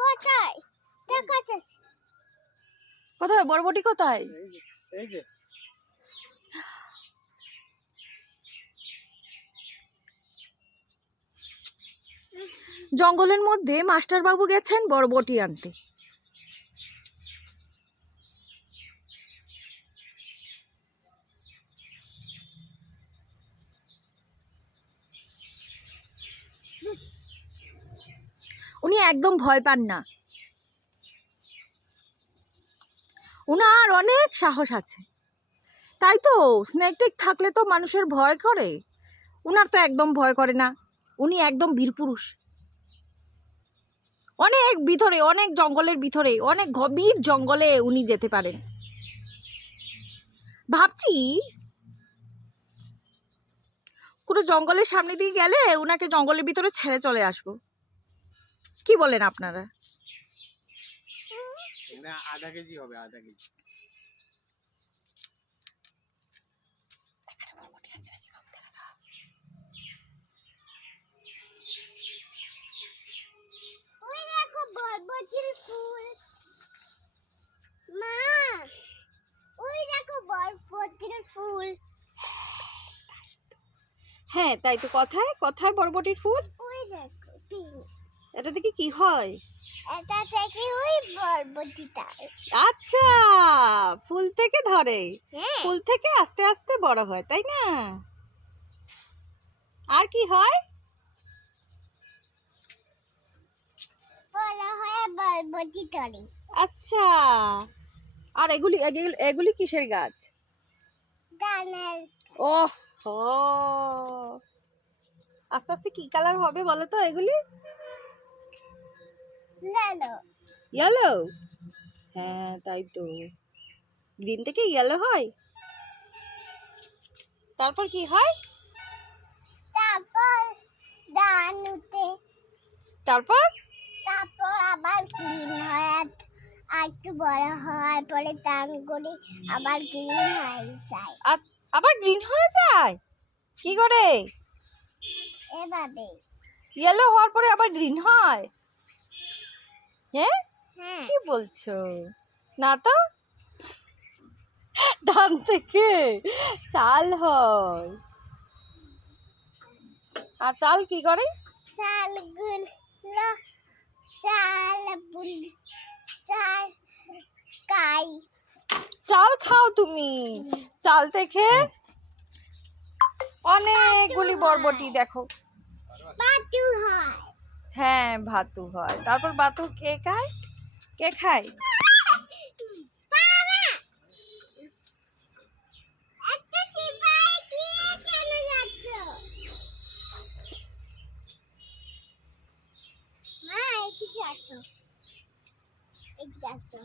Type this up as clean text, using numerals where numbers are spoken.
কোথায় দেখাচ্ছিস? কোথায় বরবটি কোথায়? এই যে জঙ্গলের মধ্যে মাস্টার বাবু গেছেন বরবটি আনতে। উনি একদম ভয় পান না, উনার অনেক সাহস আছে। তাই তো স্নেক টেক থাকলে তো মানুষের ভয় করে, উনার তো একদম ভয় করে না। উনি একদম বীরপুরুষ। অনেক ভিতরে, অনেক জঙ্গলের ভিতরে, অনেক গভীর জঙ্গলে উনি যেতে পারেন। ভাবছি পুরো জঙ্গলের সামনে দিয়ে গেলে উনাকে জঙ্গলের ভিতরে ছেড়ে চলে আসবো। কি বলেন আপনারা? আধা কেজি হবে, আধা কেজি। ওই দেখো বরবটির ফুল। মা, ওই দেখো বরবটির ফুল। হ্যাঁ তাই তো, কথায় কথায় বরবটির ফুল। ওই দেখো এটা থেকে কি হয়? এটা থেকে ওই বরবটিটা। আচ্ছা, ফুল থেকে ধরে, হ্যাঁ, ফুল থেকে আস্তে আস্তে বড় হয়, তাই না? আর কি হয়? বড় হয়ে বরবটি ধরে। আচ্ছা, আর এগুলি এগুলি কিসের গাছ? গানের। ওহ হো, আস্তে আস্তে কি কালার হবে বলো তো এগুলি? লেলো। ইয়েলো। হ্যাঁ তাই তো, গ্রিন থেকে ইয়েলো হয়। তারপর কি হয়? তারপর দানুতে। তারপর তারপর আবার গ্রিন হয়, আর একটু বড় হওয়ার পরে দান করে আবার গ্রিন হয়ে যায়। আবার গ্রিন হয়ে যায় কি করে? এভাবে। ইয়েলো হওয়ার পরে আবার গ্রিন হয়? হ্যাঁ, হ্যাঁ, কি বলছো? না তো, ধান থেকে চাল হয়। আর চাল কি করে? শালগুলো শালগুল শাল কাই। চাল খাও তুমি? চাল থেকে অনেকগুলি বরবটি দেখো। বাটু হয়। হ্যাঁ ভাতু হয়। তারপর ভাতু কে খায়? কে খায়? বাবা, একটা চিপায় কি কেন যাচ্ছ? মা, এদিকে আছো, এদিকে আছো।